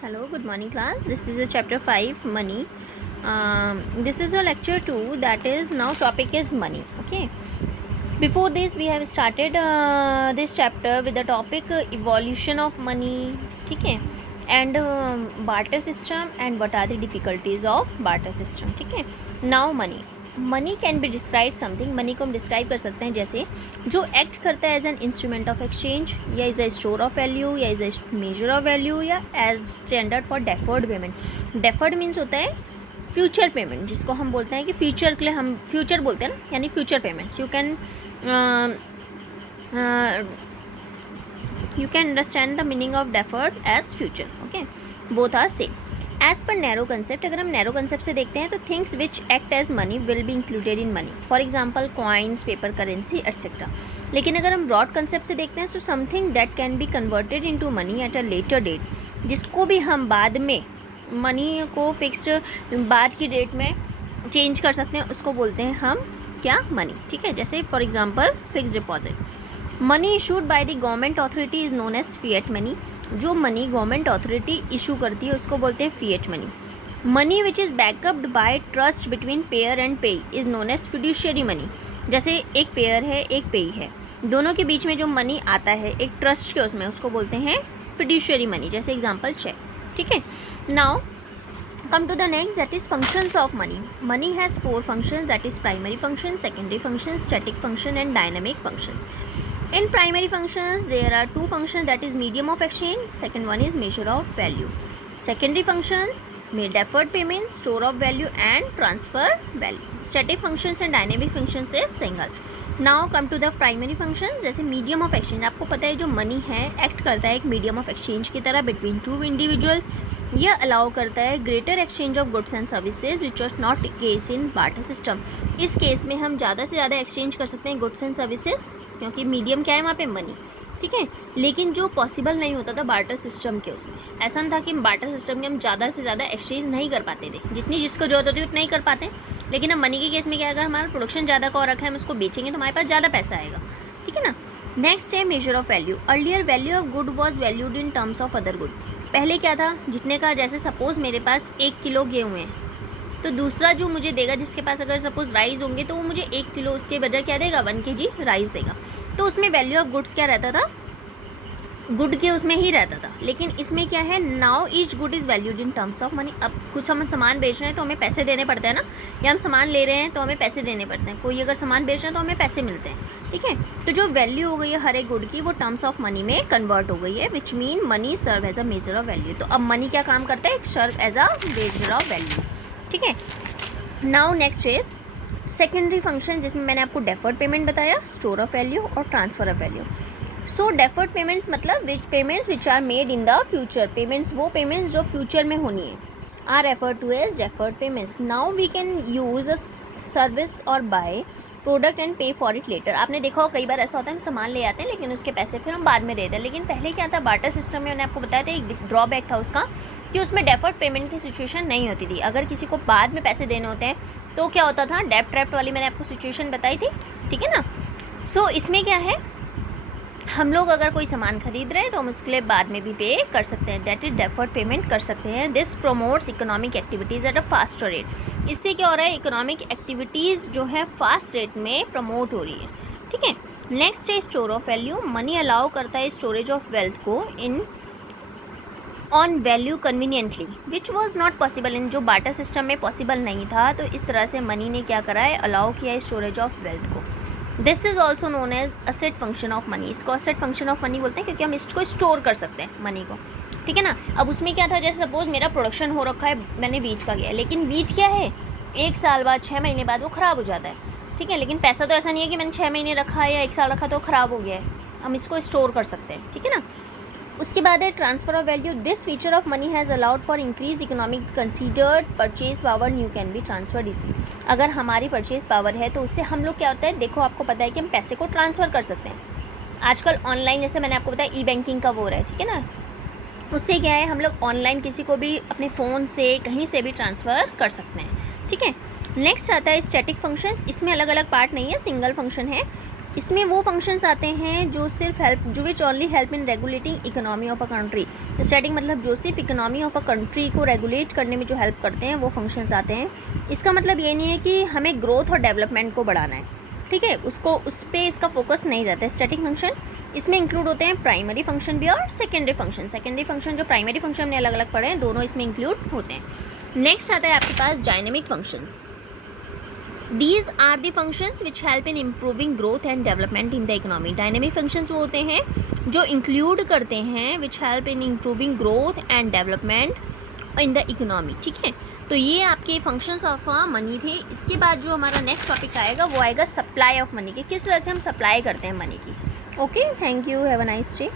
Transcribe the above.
Hello, good morning class. This is a chapter 5 money. This is a lecture 2, that is now topic is money. Okay. Before this we have started this chapter with the topic evolution of money. ठीक है, and barter system and what are the difficulties of barter system. ठीक है. Now money can be describe something, money को हम describe कर सकते हैं जैसे जो एक्ट करता है as an instrument of exchange, या is a store of value, या is a measure of value, या as standard for deferred payment. Deferred means होता है फ्यूचर पेमेंट, जिसको हम बोलते हैं कि फ्यूचर के लिए हम फ्यूचर बोलते हैं ना, यानी future payments. You can understand the meaning of deferred as future. Okay, both are same. As per narrow concept, अगर हम नैरो कंसेप्ट से देखते हैं तो things which act as money will be included in money, for example coins, paper currency etcetera. लेकिन अगर हम broad concept से देखते हैं तो something that can be converted into money at a later date, जिसको भी हम बाद में मनी को फिक्स्ड बाद की डेट में चेंज कर सकते हैं, उसको बोलते हैं हम क्या, मनी। ठीक है, जैसे for example fix deposit. Money issued by the government authority is known as fiat money. जो मनी गवर्नमेंट अथॉरिटी इशू करती है उसको बोलते हैं fiat money. Money which is backed up by trust between payer and payee is known as fiduciary money. जैसे एक pair है एक पेई है, दोनों के बीच में जो मनी आता है एक ट्रस्ट के उसमें, उसको बोलते हैं फिड्यूशियरी मनी। जैसे एग्जाम्पल चेक। ठीक है, now come to the next, that is functions of money. Money has 4 functions, that is primary function, secondary function, static function and dynamic functions. In primary functions there are 2 functions, that is medium of exchange, second one is measure of value. Secondary functions may deferred payment, store of value and transfer value. Static functions and dynamic functions is single. Now come to the primary functions, जैसे medium of exchange। आपको पता है जो money है act करता है एक medium of exchange की तरह बिटवीन 2 इंडिविजुअल्स। यह अलाउ करता है greater exchange of goods and services which was not case in barter system. इस केस में हम ज़्यादा से ज़्यादा एक्सचेंज कर सकते हैं गुड्स एंड सर्विसेज, क्योंकि मीडियम क्या है वहाँ पे, मनी। ठीक है, लेकिन जो पॉसिबल नहीं होता था बार्टर सिस्टम के, उसमें ऐसा नहीं था कि बार्टर सिस्टम में हम ज़्यादा से ज़्यादा एक्सचेंज नहीं कर पाते थे, जितनी जिसको जरूरत होती है उतना ही कर पाते। लेकिन अब मनी के केस में क्या, अगर हमारा प्रोडक्शन ज़्यादा का और रखा है, हम उसको बेचेंगे तो हमारे पास ज़्यादा पैसा आएगा। ठीक है ना। नेक्स्ट है major of value. Earlier value of good was valued in terms of other good. पहले क्या था, जितने का, जैसे सपोज़ मेरे पास 1 किलो गेहूँ है, तो दूसरा जो मुझे देगा, जिसके पास अगर सपोज़ राइस होंगे, तो वो मुझे 1 किलो उसके बजाय क्या देगा, 1 kg राइस देगा। तो उसमें वैल्यू ऑफ गुड्स क्या रहता था, गुड के उसमें ही रहता था। लेकिन इसमें क्या है, now each good is valued in terms of money. अब कुछ हम सामान बेच रहे हैं तो हमें पैसे देने पड़ते हैं ना, या हम सामान ले रहे हैं तो हमें पैसे देने पड़ते हैं। कोई अगर सामान बेच रहे हैं तो हमें पैसे मिलते हैं। ठीक है, तो जो वैल्यू हो गई है हर एक गुड की, वो टर्म्स ऑफ मनी में कन्वर्ट हो गई है, which mean money serve as a measure of value. तो अब मनी क्या काम करता है, serve as a measure of value. ठीक है, now next is secondary function, जिसमें मैंने आपको डेफर्ड पेमेंट बताया, स्टोर ऑफ वैल्यू और transfer of value. So deferred payments मतलब which payments which are made in the future. Payments वो payments जो फ्यूचर में होनी है are refer to as deferred payments. Now we can use a service और buy product and pay for it later. आपने देखा हो कई बार ऐसा होता है हम सामान ले आते हैं लेकिन उसके पैसे फिर हम बाद में देते हैं। लेकिन पहले क्या था, बार्टर सिस्टम में मैंने आपको बताया था एक ड्रॉबैक था उसका, कि उसमें डेफर्ड पेमेंट की सिचुएशन नहीं होती थी। अगर किसी को बाद में पैसे देने होते हैं तो क्या होता था, डेब्ट ट्रैप्ट वाली मैंने आपको सिचुएशन बताई थी। ठीक है ना। सो इसमें क्या है, हम लोग अगर कोई सामान खरीद रहे हैं तो हम उसके लिए बाद में भी पे कर सकते हैं, दैट इज डेफर्ड पेमेंट कर सकते हैं। This promotes economic activities at a faster rate. इससे क्या हो रहा है, इकोनॉमिक एक्टिविटीज़ जो है फास्ट रेट में प्रमोट हो रही है। ठीक है, नेक्स्ट है store of value. Money allow करता है स्टोरेज ऑफ वेल्थ को in on value conveniently, which was not possible in, जो बार्टर सिस्टम में पॉसिबल नहीं था। तो इस तरह से मनी ने क्या करा है, अलाउ किया है स्टोरेज ऑफ वेल्थ को। This is also known as asset function of money. इसको असेट फंक्शन ऑफ मनी बोलते हैं क्योंकि हम इसको स्टोर कर सकते हैं मनी को। ठीक है ना। अब उसमें क्या था, जैसे सपोज मेरा प्रोडक्शन हो रखा है, मैंने वीट का किया है, लेकिन वीट क्या है, 1 साल बाद 6 महीने बाद वो ख़राब हो जाता है। ठीक है, लेकिन पैसा तो ऐसा नहीं है कि मैंने 6 महीने रखा है या 1 साल रखा तो ख़राब हो गया है, हम इसको स्टोर कर सकते हैं। ठीक है ना। उसके बाद है transfer of value. This feature of money has allowed for increase economic considered purchase power new can be transferred easily. अगर हमारी परचेज पावर है तो उससे हम लोग क्या होता है, देखो आपको पता है कि हम पैसे को ट्रांसफ़र कर सकते हैं आजकल ऑनलाइन। जैसे मैंने आपको बताया ई बैंकिंग का वो हो रहा है। ठीक है ना, उससे क्या है, हम लोग ऑनलाइन किसी को भी अपने फ़ोन से कहीं से भी ट्रांसफ़र कर सकते हैं। ठीक है, नेक्स्ट आता है स्टैटिक फंक्शंस। इसमें अलग अलग पार्ट नहीं है, सिंगल फंक्शन है। इसमें वो फंक्शंस आते हैं जो सिर्फ हेल्प, जो which only help in regulating economy of a country. Static मतलब जो सिर्फ इकोनॉमी ऑफ अ कंट्री को रेगुलेट करने में जो हेल्प करते हैं वो फंक्शंस आते हैं। इसका मतलब ये नहीं है कि हमें ग्रोथ और डेवलपमेंट को बढ़ाना है, ठीक है, उसको उस पर इसका फोकस नहीं रहता है। स्टैटिक फंक्शन इसमें इंक्लूड होते हैं प्राइमरी फंक्शन भी और सेकेंडरी फंक्शन। सेकेंडरी फंक्शन जो प्राइमरी फंक्शन हमने अलग अलग पढ़े हैं, दोनों इसमें इंक्लूड होते हैं। नेक्स्ट आता है आपके पास dynamic functions. These are the functions which help in improving growth and development in the economy. Dynamic functions वो होते हैं जो include करते हैं which help in improving growth and development in the economy, ठीक है। तो ये आपके functions of money थे। इसके बाद जो हमारा next topic आएगा वो आएगा supply of money, कि किस तरह से हम supply करते हैं money की। Okay, thank you, have a nice day.